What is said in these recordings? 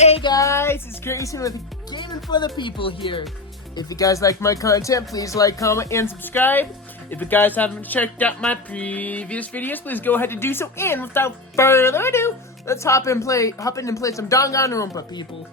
Hey guys, it's Grayson with Gaming for the People here. If you guys like my content, please like, comment, and subscribe. If you guys haven't checked out my previous videos, please go ahead and do so. And without further ado, let's hop in and play some Danganronpa, people.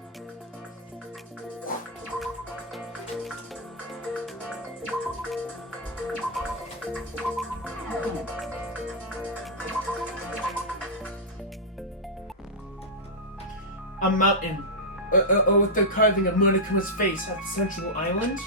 A mountain with the carving of Monokuma's face at the central island.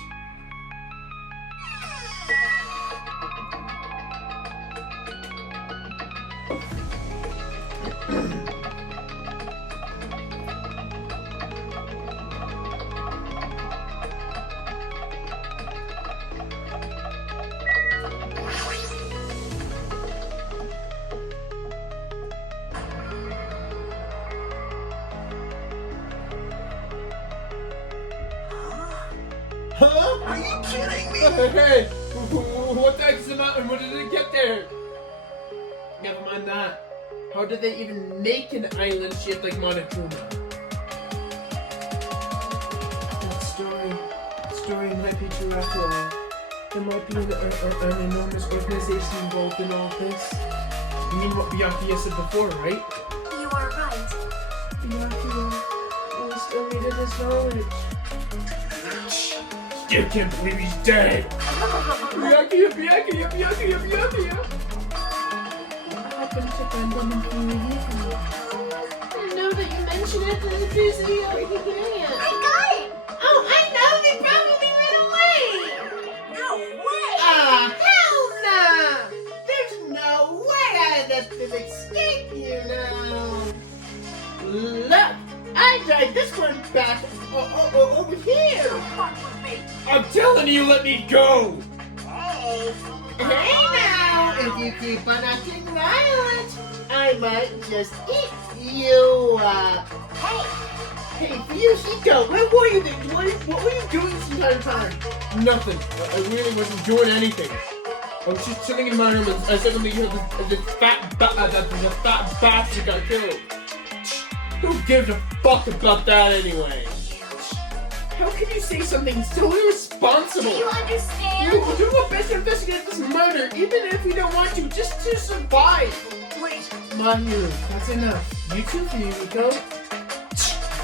Huh? Are you kidding me? Hey, what the heck is the mountain? When did it get there? Never mind that. How did they even make an island shaped like Monokuma? That story might be true after all. There might be an enormous organization involved in all this. You mean what Byakuya said before, right? You are right. Byakuya still needed his knowledge. Still can't believe he's dead! Byakuya! What happened to Gundam and Byakuya? Now that you mention it, there's busy again. I got it! Oh, I know! They probably ran away! No way! Ah, hell no! There's no way I let them escape you now! Look! I dragged this one back over here! Fuck with me! I'm telling you, let me go! Hey! Hey now! If you keep on acting violent, I might just eat you up! Hey! Hey, Fuyushiko, where were you then? What were you doing this entire time? Nothing. I really wasn't doing anything. I was just chilling in my room and I suddenly heard the fat bastard got killed. Who gives a fuck about that anyway? How can you say something so irresponsible? Do you understand? You do our best to investigate this murder, even if we don't want to, just to survive. Wait! Mahiru, that's enough. You too, Fuyuhiko.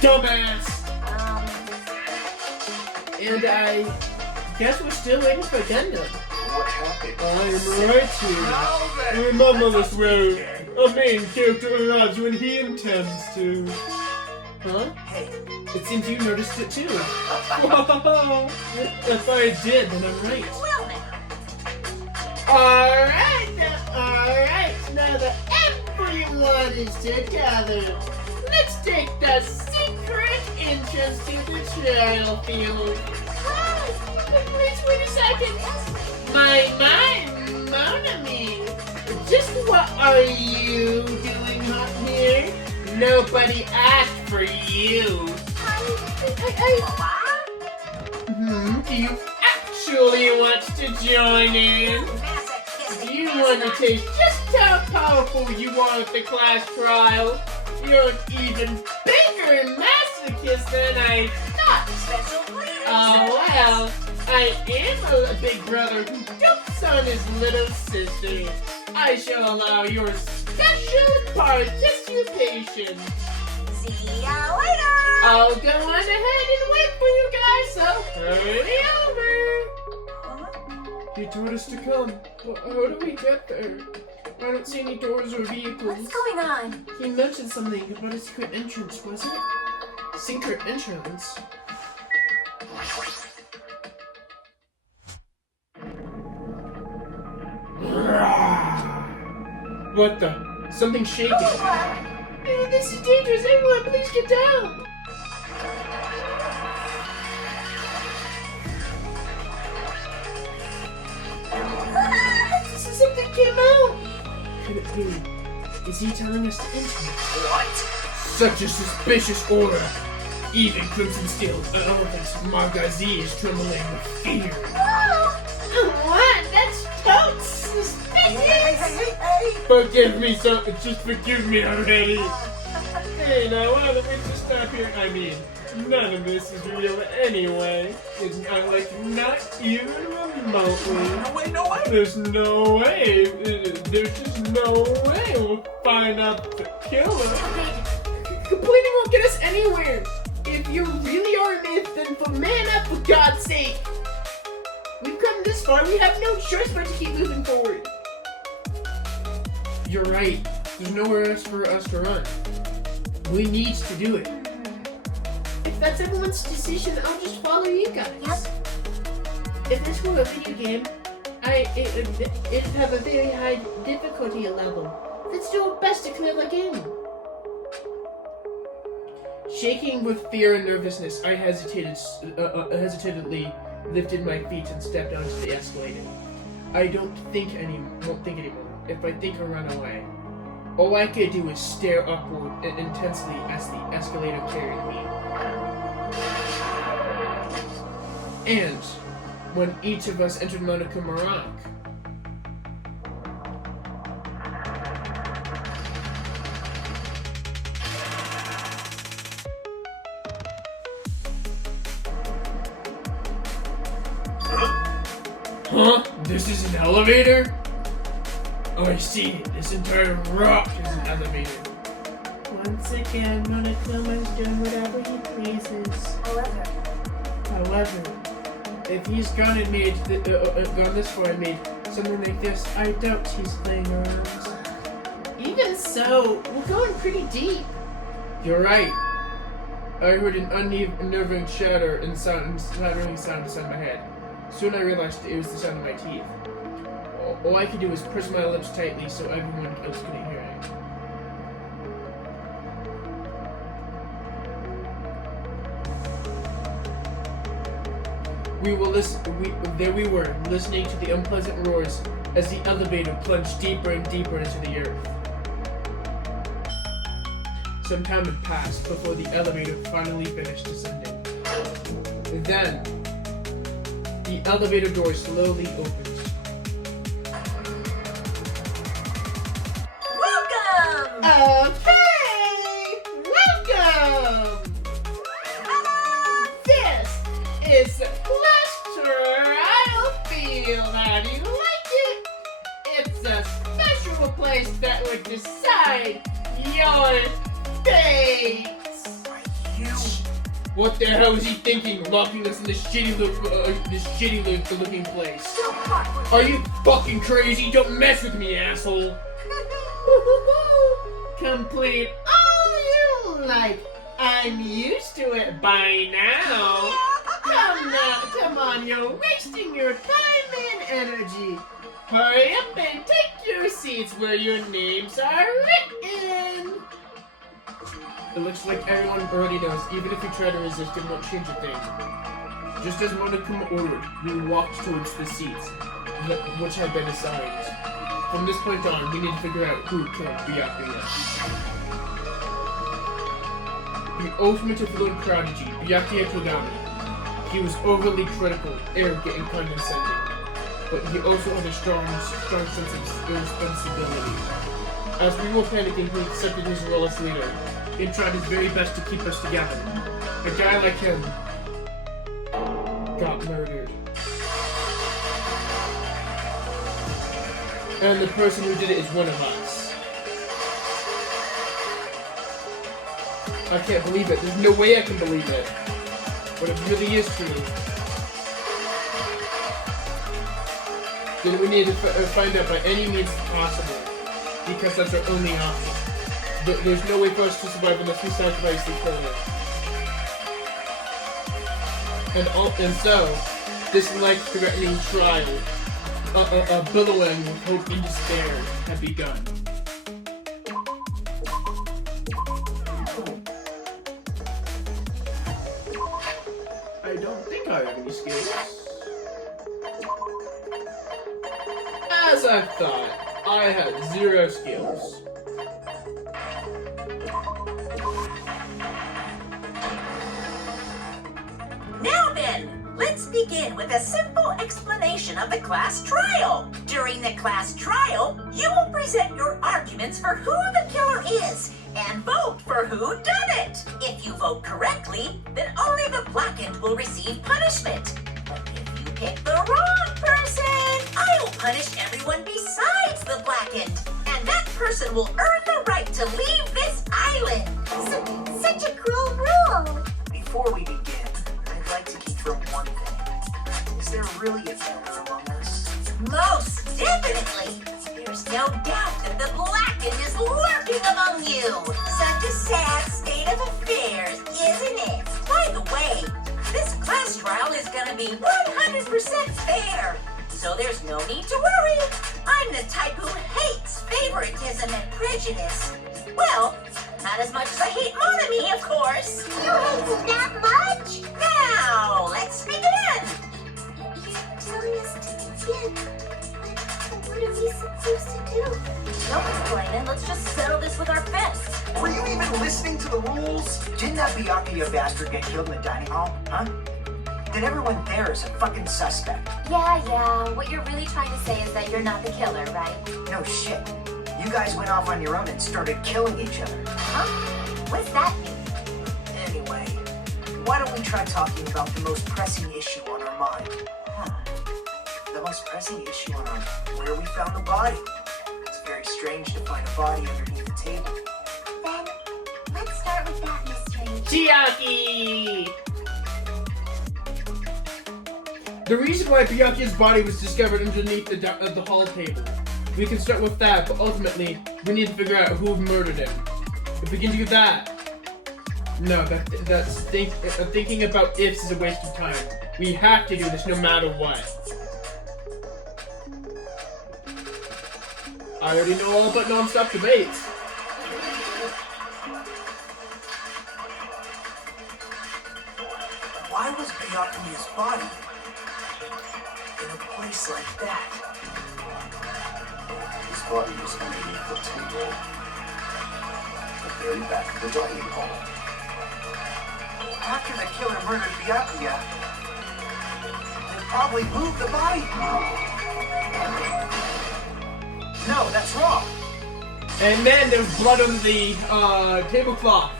Dumbass! And I guess we're still waiting for Gundam. What happened? I'm right here. Now then, Remember this where a main character arrives when he intends to. Huh? Hey! It seems you noticed it too. If I did, then I'm right. Well now! Alright, now that everyone is together, let's take the secret entrance to the trial field. Please wait a second. My, Monami, just what are you doing up here? Nobody asked for you. Do you actually want to join in? Do you want to taste just how powerful you are at the class trial? You're an even bigger masochist than I thought. Oh well, I am a big brother who dumps on his little sister. I shall allow your special participation. See ya later! I'll go on ahead and wait for you guys, so hurry over. He told us to come. How do we get there? I don't see any doors or vehicles. What's going on? He mentioned something about a secret entrance, wasn't it? Secret entrance? What the? Something's shaking. This is dangerous. Everyone, please get down. Something came out. Could it be? Is he telling us to enter? what? Such a suspicious aura. Even Crimson Scaled Elephant's Magazi is trembling with fear. What? That's totes suspicious. Hey! Forgive me, just forgive me already. Hey, now why don't we just stop here. I mean, none of this is real anyway. It's not not even remotely. No way, no way. There's no way. There's just no way we'll find out the killer. Complaining won't get us anywhere. If you really are a myth, then man up for God's sake. We've come this far. We have no choice but to keep moving forward. You're right. There's nowhere else for us to run. We need to do it. If that's everyone's decision, I'll just follow you guys. Yep. If this were a video game, it'd have a very high difficulty level. Let's do our best to clear the game. Shaking with fear and nervousness, I hesitantly lifted my feet and stepped onto the escalator. I won't think anymore. If I think I'll run away. All I could do was stare upward intensely as the escalator carried me. And when each of us entered Monaco, Morocco, huh? This is an elevator? Oh, I see. This entire rock is an elevator. Once again, Monacoma's doing whatever he pleases. However, if he's gone this far and made something like this, I doubt he's playing around. Even so, we're going pretty deep. You're right. I heard an unnerving shatter and shattering sound inside my head. Soon I realized it was the sound of my teeth. All I could do was press my lips tightly so everyone else couldn't hear it. There we were, listening to the unpleasant roars as the elevator plunged deeper and deeper into the earth. Some time had passed before the elevator finally finished descending. Then, the elevator door slowly opened. Welcome! Okay! Welcome! This is the class trial field. How do you like it? It's a special place that would decide your fate. What the hell is he thinking, locking us in this shitty looking place? So awkward. Are you fucking crazy? Don't mess with me, asshole! Complete all you like. I'm used to it by now. Come on, you're wasting your time and energy. Hurry up and take your seats where your names are written. It looks like everyone already knows, even if you try to resist, it won't change a thing. Just as Monaco ordered, we walked towards the seats, which had been assigned. From this point on, we need to figure out who killed Byakuya. The ultimate affluent prodigy, Byakuya Kogami. He was overly critical, arrogant, and condescending, but he also had a strong sense of responsibility. As we were panicking, he accepted his role as leader and tried his very best to keep us together. A guy like him got murdered. And the person who did it is one of us. I can't believe it. There's no way I can believe it. But it really is true. Then we need to find out by any means possible. Because that's our only option. There's no way for us to survive unless we sacrifice the killer. And so, this life-threatening trial, a billowing with hope and despair, had begun. I don't think I have any skills. As I thought, I had 0 skills. Now then, let's begin with a simple explanation of the class trial. During the class trial, you will present your arguments for who the killer is, and vote for who done it. If you vote correctly, then only the blackened will receive punishment. But if you pick the wrong person, I will punish everyone besides the blackened. And that person will earn the right to leave this island. Such a cruel rule. Before we begin, I'd like to confirm one thing. Is there really a killer among us? Most definitely. There's no doubt that the blackened is lurking among you. Such a sad state of affairs, isn't it? By the way, this class trial is going to be 100% fair. So there's no need to worry. I'm the type who hates favoritism and prejudice. Well, not as much as I hate monogamy, of course. You hate it that much? Now, let's begin. You're telling us to begin. But what are we supposed to do? No explaining. Let's just settle this with our fists. Were you even listening to the rules? Didn't that Byakuya bastard get killed in the dining hall? Huh? Then everyone there is a fucking suspect. Yeah. What you're really trying to say is that you're not the killer, right? No shit. You guys went off on your own and started killing each other. Huh? What's that mean? Anyway, why don't we try talking about the most pressing issue on our mind? The most pressing issue on our where we found the body. It's very strange to find a body underneath the table. Then, let's start with that mystery. Chiaki! The reason why Byakuya's body was discovered underneath the hall table. We can start with that, but ultimately, we need to figure out who murdered him. If we can do that... No, thinking about ifs is a waste of time. We have to do this no matter what. I already know all about non-stop debates. Why was Byakuya's body in a place like that? His body was underneath the table. The very back of the dining hall. After the killer murdered Byakuya, they probably moved the body. No, that's wrong. And then there's blood on the tablecloth.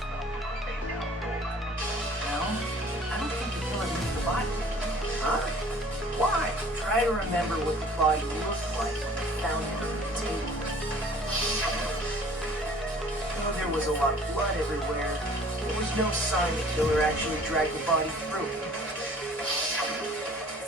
No, I don't think the killer moved the body. Huh? Why? Try to remember what the body looked like when they found it on the table. Oh, there was a lot of blood everywhere. There was no sign the killer actually dragged the body through.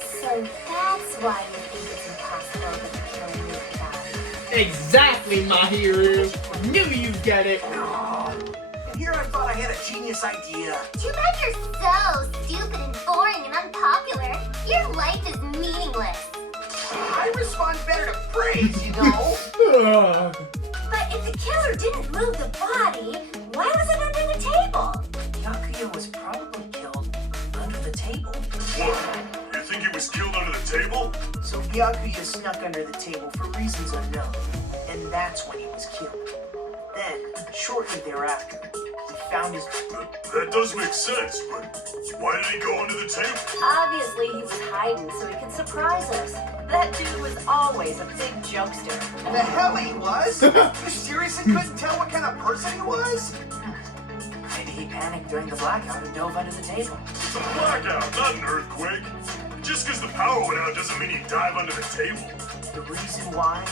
So that's why you think it's impossible that the killer moved the body. Exactly, Mahiru. Knew you'd get it. And here I thought I had a genius idea. Too bad you're so stupid and boring and unpopular. Your life is meaningless. I respond better to praise, you know. But if the killer didn't move the body, why was it under the table? Byakuya was probably killed under the table. What? You think he was killed under the table? So Byakuya snuck under the table for reasons unknown, and that's when he was killed. Then, shortly thereafter, we found his... That does make sense, but why did he go under the table? Obviously, he was hiding so he could surprise us. That dude was always a big jokester. The hell he was? You seriously couldn't tell what kind of person he was? Maybe he panicked during the blackout and dove under the table. It's a blackout, not an earthquake. Just because the power went out doesn't mean he'd dive under the table. The reason why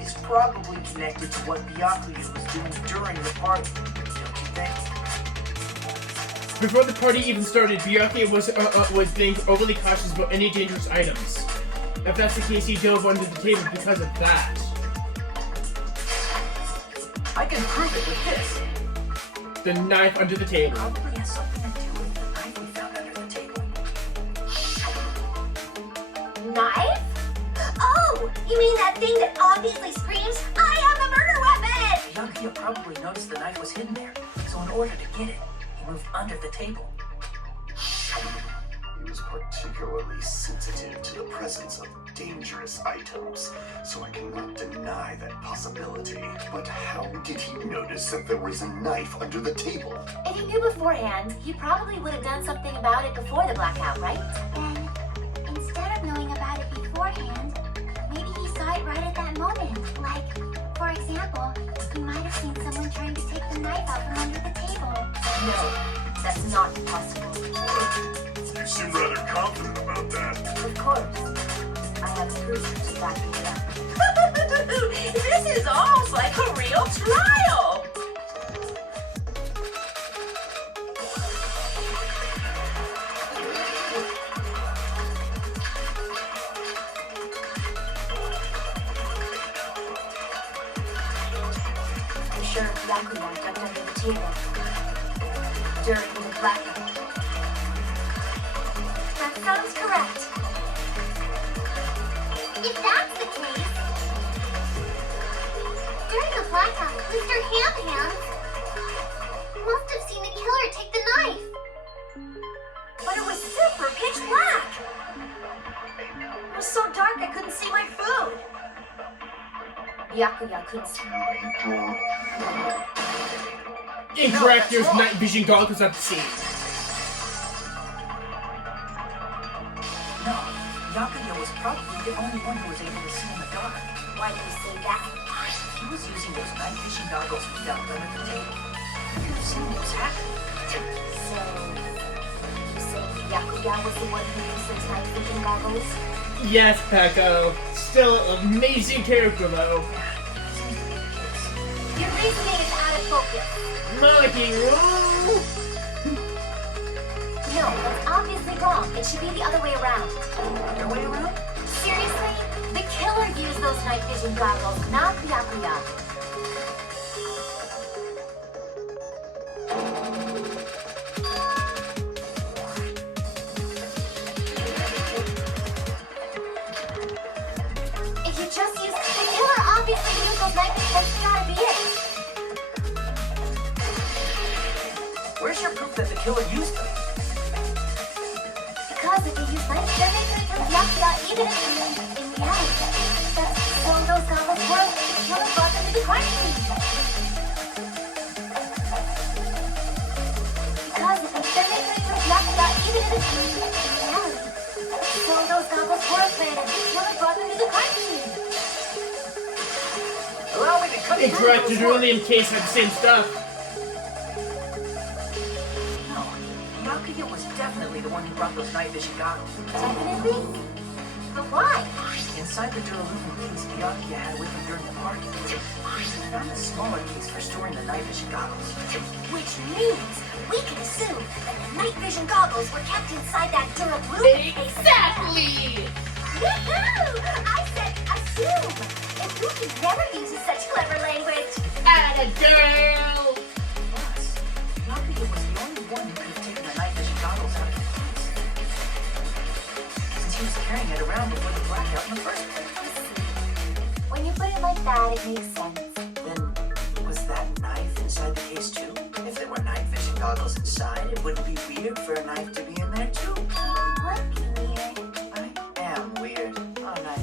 is probably connected to what Byakuya was doing during the party. Don't you think? Before the party even started, Byakuya was being overly cautious about any dangerous items. If that's the case, he dove under the table because of that. I can prove it with this. The knife under the table. Probably has something to do with the knife we found under the table. Knife? Oh, you mean that thing that obviously screams, I have a murder weapon! Byakuya probably noticed the knife was hidden there, so in order to get it, he moved under the table. He was particularly sensitive to the presence of dangerous items, so I cannot deny that possibility. But how did he notice that there was a knife under the table? If he knew beforehand, he probably would have done something about it before the blackout, right? Then, instead of knowing about it beforehand, maybe he saw it right at that moment. Like, for example, he might have seen someone trying to take the the knife out from under the table. No, that's not possible. You seem rather confident about that. Of course. I have proof to back it up. This is almost like a real trial. I'm sure Yakuya ducked under the table during the blackout. That sounds correct. If that's the case, during the blackout, Mr. Ham Hands must have seen the killer take the knife. But it was super pitch black. It was so dark I couldn't see my food. Yakuya couldn't see. Incorrect, there's night vision goggles at the scene. No, Yakuya was probably the only one who was able to see in the dark. Why do you say that? He was using those night vision goggles we found under the table. You could have seen what was happening. So, you say Yakuya was the one who used those night vision goggles? Yes, Pecco. Still amazing character though. Your reasoning is out of focus. My hero! No, that's obviously wrong. It should be the other way around. Other way around? Seriously? The killer used those night vision goggles, not Yakuya. If you just use the killer, obviously used those night vision. That's gotta be it. Where's your proof that the killer used them? Because if you use night vision, they could have Yakuya even if in reality. That's so those goggles were. The killer brought them to the crime scene. Because if then they could have Yakuya even if in reality. So those goggles were planted. The killer brought them to the crime scene. Allow me to cut you Incorrect, through the those Duralium case had the same stuff. No, Yakuya was definitely the one who brought those night vision goggles. Definitely. But why? Inside the duralumin case Yakuya had with him during the party, he found a smaller case for storing the night vision goggles. Which means we can assume that the night vision goggles were kept inside that duralumin case. Exactly! Woohoo! I said assume. And who can never use such clever language? Atta girl! Plus, Yakuya was the only one who could have taken the night vision goggles out of the case. Since he was carrying it around before the blackout in the first place. When you put it like that, it makes sense. Then, was that knife inside the case too? If there were night vision goggles inside, it wouldn't be weird for a knife to be in there too. It would be weird. I am weird, aren't I?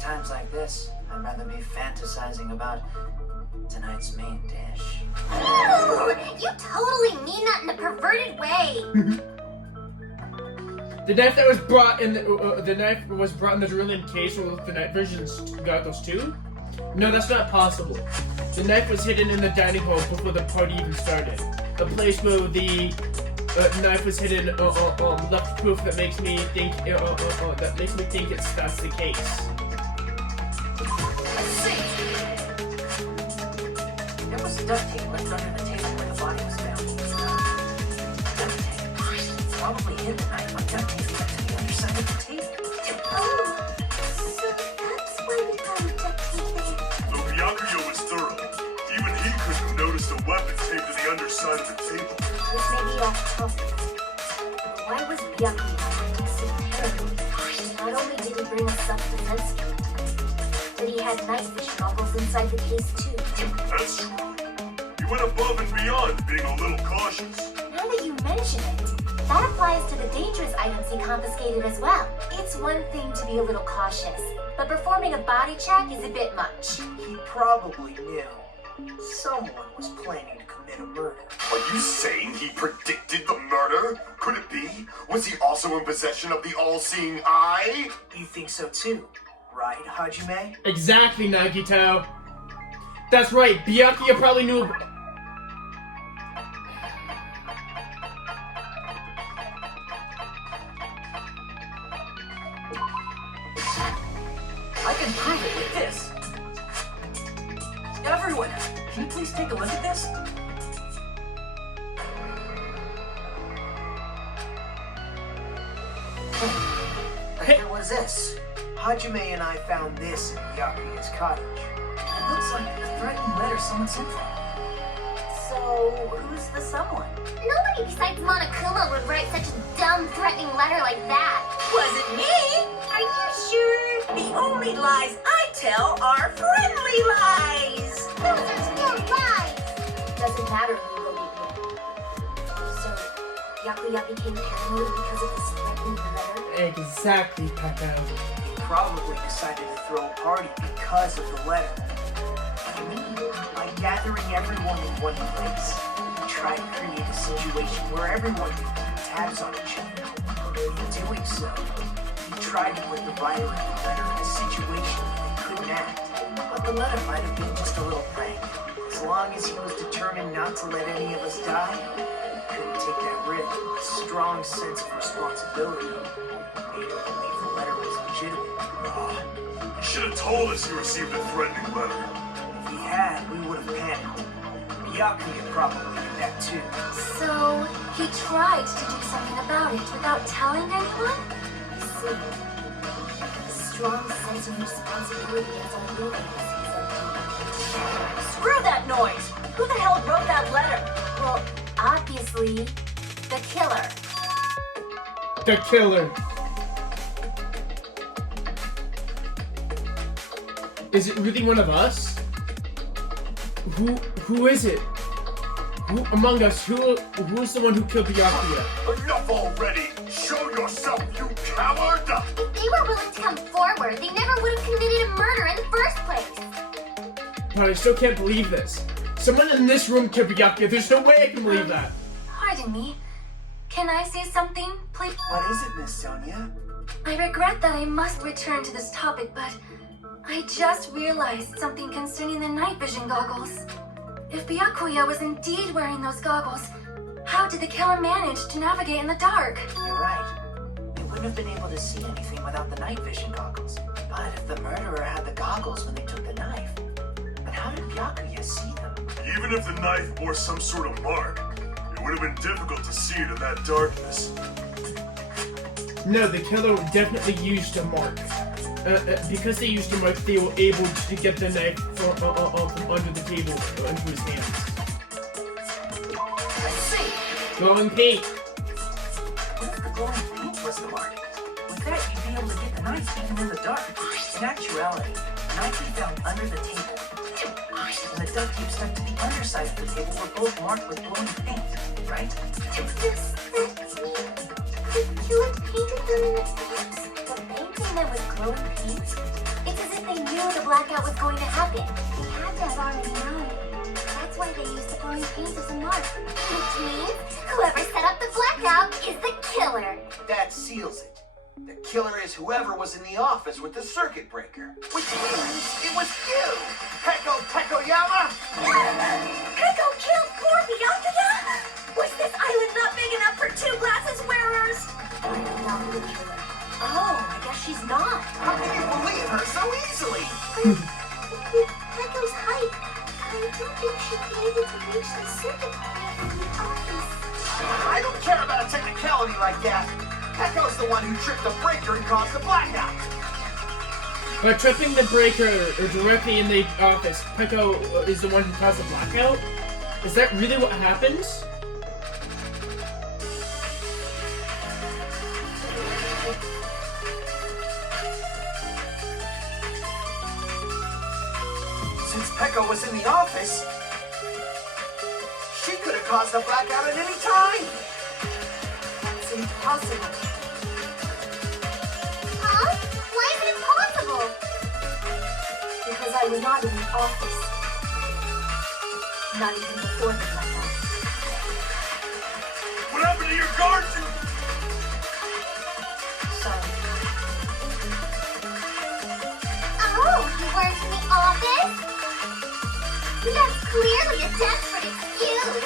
Times like this, I'd rather be fantasizing about tonight's main dish. Ooh, you totally mean that in a perverted way. The knife that was brought in the knife was brought in the Duralium case with the night vision goggles too? No, that's not possible. The knife was hidden in the dining hall before the party even started. The place where the knife was hidden left proof that makes me think that's the case. Let's see. There was duct tape left under the table where the body was found. Duct tape. Probably hid the knife by duct taping it to the underside of the table. Oh, so that's why we found duct tape there. Though Yakuya was thorough, even he couldn't have noticed a weapon taped to the underside of the table. This may be off topic. But why was Yakuya so paranoid? Not only did he bring a self-defense kit, but he had night vision goggles inside the case too. That's true. He went above and beyond, being a little cautious. Now that you mention it, that applies to the dangerous items he confiscated as well. It's one thing to be a little cautious, but performing a body check is a bit much. He probably knew someone was planning to commit a murder. Are you saying he predicted the murder? Could it be? Was he also in possession of the all-seeing eye? You think so too, right, Hajime? Exactly, Nagito. That's right, Byakuya probably knew. can prove it with this. Everyone, can you please take a look at this? Hey. What was this? Hajime and I found this in Byakuya's cottage. It looks like a threatening letter someone sent for him. So, who's the someone? Nobody besides Monokuma would write such a dumb, threatening letter like that. Wasn't me! Are you sure? The only lies I tell are friendly lies! Those are still lies! Doesn't matter who believed it. So, Byakuya became paranoid because of this threatening letter? Exactly, Peko. He probably decided to throw a party because of the letter. I mean, by gathering everyone in one place, he tried to create a situation where everyone could keep tabs on each other. In doing so, he tried to put the writer of the letter in a situation where they couldn't act. But the letter might have been just a little prank. As long as he was determined not to let any of us die, he couldn't take that risk. A strong sense of responsibility made him believe the letter was legitimate. You should have told us you received a threatening letter. If he had, we would have panicked. Byakuya probably did that too. So, he tried to do something about it without telling anyone? I see. A strong sense of responsibility as our leaders is empty. Screw that noise! Who the hell wrote that letter? Well, obviously, the killer. The killer. Is it really one of us? Who is it? Who among us? Who's the one who killed Byakuya? Enough already! Show yourself, you coward! If they were willing to come forward, they never would have committed a murder in the first place. But I still can't believe this. Someone in this room killed Byakuya. There's no way I can believe that. Pardon me. Can I say something, please? What is it, Miss Sonia? I regret that I must return to this topic, but I just realized something concerning the night vision goggles. If Byakuya was indeed wearing those goggles, how did the killer manage to navigate in the dark? You're right. They wouldn't have been able to see anything without the night vision goggles. But if the murderer had the goggles when they took the knife, then how did Byakuya see them? Even if the knife bore some sort of mark, it would have been difficult to see it in that darkness. No, the killer definitely used a mark. Because they used a mark, they were able to get the knife from under the table into his hands. I see. Glowing paint. What if the glowing paint was the mark? With that, you'd be able to get the knife even in the dark. In actuality, the knife we found under the table and the duct tape stuck to the underside of the table were both marked with glowing paint, right? Does that mean the killer painted them in the tapes? The painting that was glowing paint? It's as if they knew the blackout was going to happen. They had to have already known. That's why they used the glowing paint as a mark. Which means whoever set up the blackout is the killer. That seals it. The killer is whoever was in the office with the circuit breaker. Which means it was you! Pekoyama! Peko killed poor Byakuya? Was this island not big enough for two glasses wearers? Not the killer. Oh, I guess she's not. How can you believe her so easily? With Peko's height, I don't think she'd be able to reach the circuit breaker from the office. I don't care about a technicality like that. Peko's the one who tripped the breaker and caused the blackout. By tripping the breaker directly in the office, Peko is the one who caused the blackout? Is that really what happens? Since Peko was in the office, she could have caused the blackout at any time. It's impossible. Huh? Why is it impossible? Because I was not in the office. Not even before the blackout. What happened to your guard? Sorry. Oh, you weren't in the office? That's clearly a desperate excuse.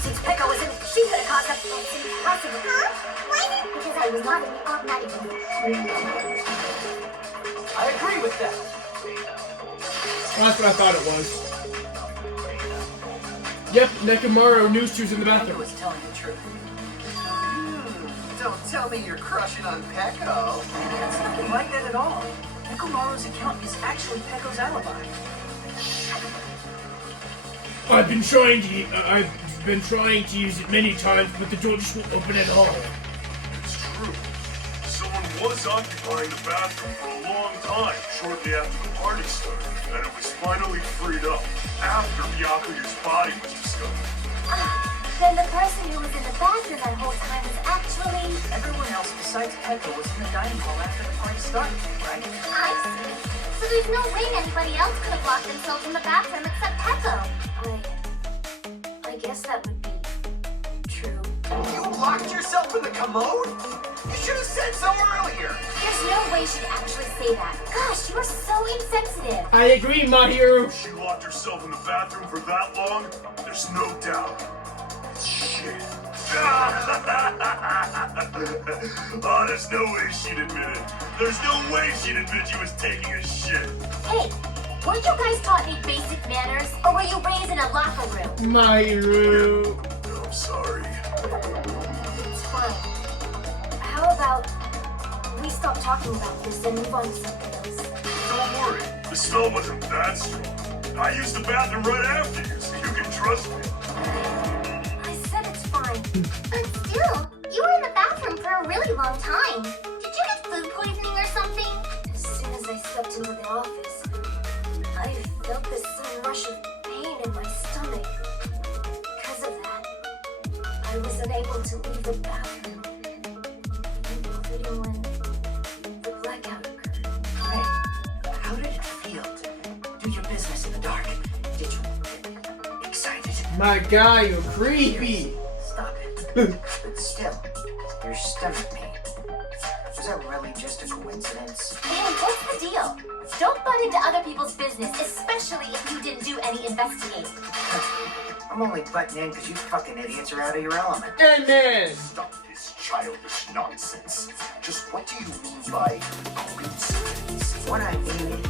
Since Peko was in, she could have caused a... That's impossible. Huh? Why? Because I guy was not an automatic winner. I agree with that. That's what I thought it was. Yep, Nekomaru news tubes in the Pekka bathroom. was telling the truth. Don't tell me you're crushing on Pekko. It's nothing like that at all. Nekomaru's account is actually Pekko's alibi. I've been trying to use it many times, but the door just won't open at all. It's true. Someone was occupying the bathroom for a long time shortly after the party started, and it was finally freed up after Byakuya's body was discovered. Then the person who was in the bathroom that whole time was actually... Everyone else besides Pekko was in the dining hall after the party started, right? I see. So there's no way anybody else could have locked themselves in the bathroom except Pekko. I guess that would be true. You locked yourself in the commode? You should have said so earlier. There's no way she'd actually say that. Gosh, you are so insensitive. I agree, my hero. She locked herself in the bathroom for that long? There's no doubt. Shit. Oh, there's no way she'd admit it. There's no way she'd admit she was taking a shit. Hey, weren't you guys taught any basic manners? Or were you raised in a locker room? My hero. I'm sorry. It's fine. How about we stop talking about this and move on to something else? Don't worry. The smell wasn't that strong. I used the bathroom right after you, so you can trust me. I said it's fine. But still, you were in the bathroom for a really long time. Did you get food poisoning or something? As soon as I stepped into the office, I felt this sudden rush of pain in my stomach. Because of that, I was unable to leave the bathroom, including when the blackout occurred. Hey, how did it feel to do your business in the dark? Did you get excited? My guy, you're creepy. Stop it. But still, your stomach pain. Was that really just a coincidence? Hey, what's the deal? Don't butt into other people's business, especially if you didn't do any investigating. I'm only butting in because you fucking idiots are out of your element. And then, Stop this childish nonsense. Just what do you mean by coincidence? What I mean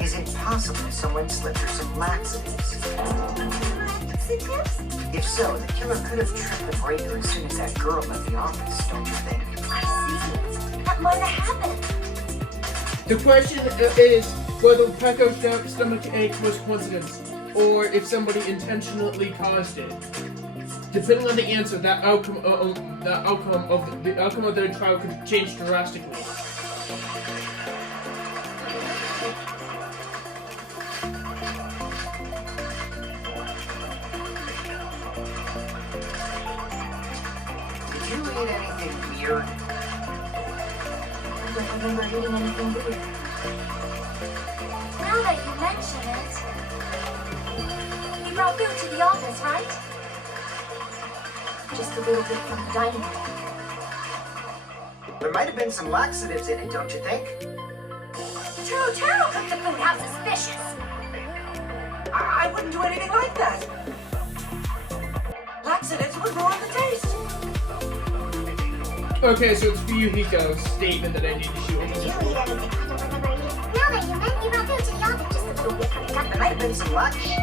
is it possible someone slipped her some laxatives? Laxatives? If so, the killer could have tripped the breaker as soon as that girl left the office, don't you think? I see. That might have happened. the question is whether Pekko's stomach ache was coincidence, or if somebody intentionally caused it. Depending on the answer, the outcome of their trial could change drastically. Did you read anything weird? I don't remember reading anything weird. Now that you mention it, you brought food to the office, right? Just a little bit from the dining room. There might have been some laxatives in it, don't you think? True, cooked the food. How suspicious. I wouldn't do anything like that. Laxatives would ruin the taste. Okay, so it's Fuyuhiko's statement that I need to shoot. Did you read anything? I don't remember reading. Now that you meant you brought food to the office, just a little bit from the There might have been some laxatives.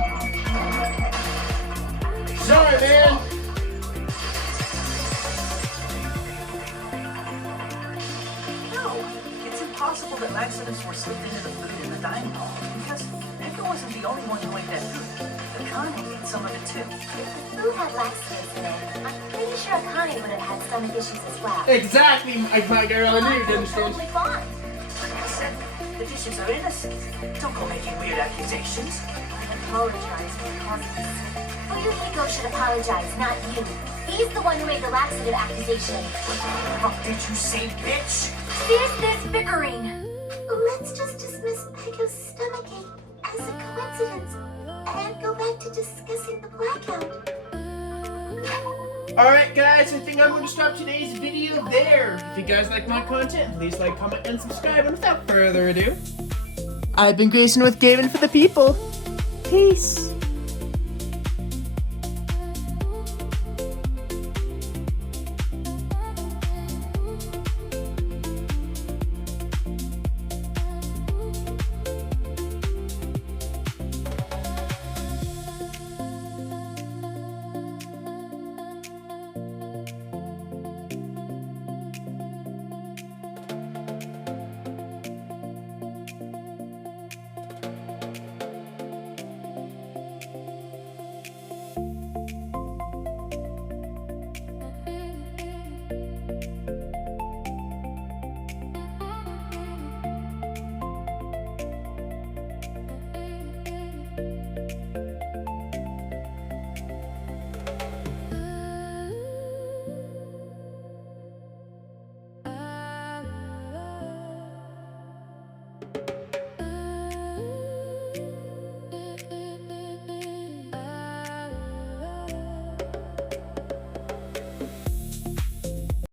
Sorry, man. No, it's impossible that laxatives were slipped into the food in the dining hall because Pekka wasn't the only one who ate that food. Akane ate some of it too. Food had laxatives in it. I'm pretty sure Akane would have had stomach issues as well. Exactly, my girl. I knew you didn't strong. Totally fine. Like I said, the dishes are innocent. Don't go making weird accusations. I apologize for causing this. Fuyuhiko should apologize, not you. He's the one who made the laxative accusation. What the fuck did you say, bitch? This bickering. Let's just dismiss Pekko's stomachache as a coincidence and go back to discussing the blackout. Alright guys, I think I'm going to stop today's video there. If you guys like my content, please like, comment, and subscribe. And without further ado, I've been Grayson with Gaming for the People. Peace.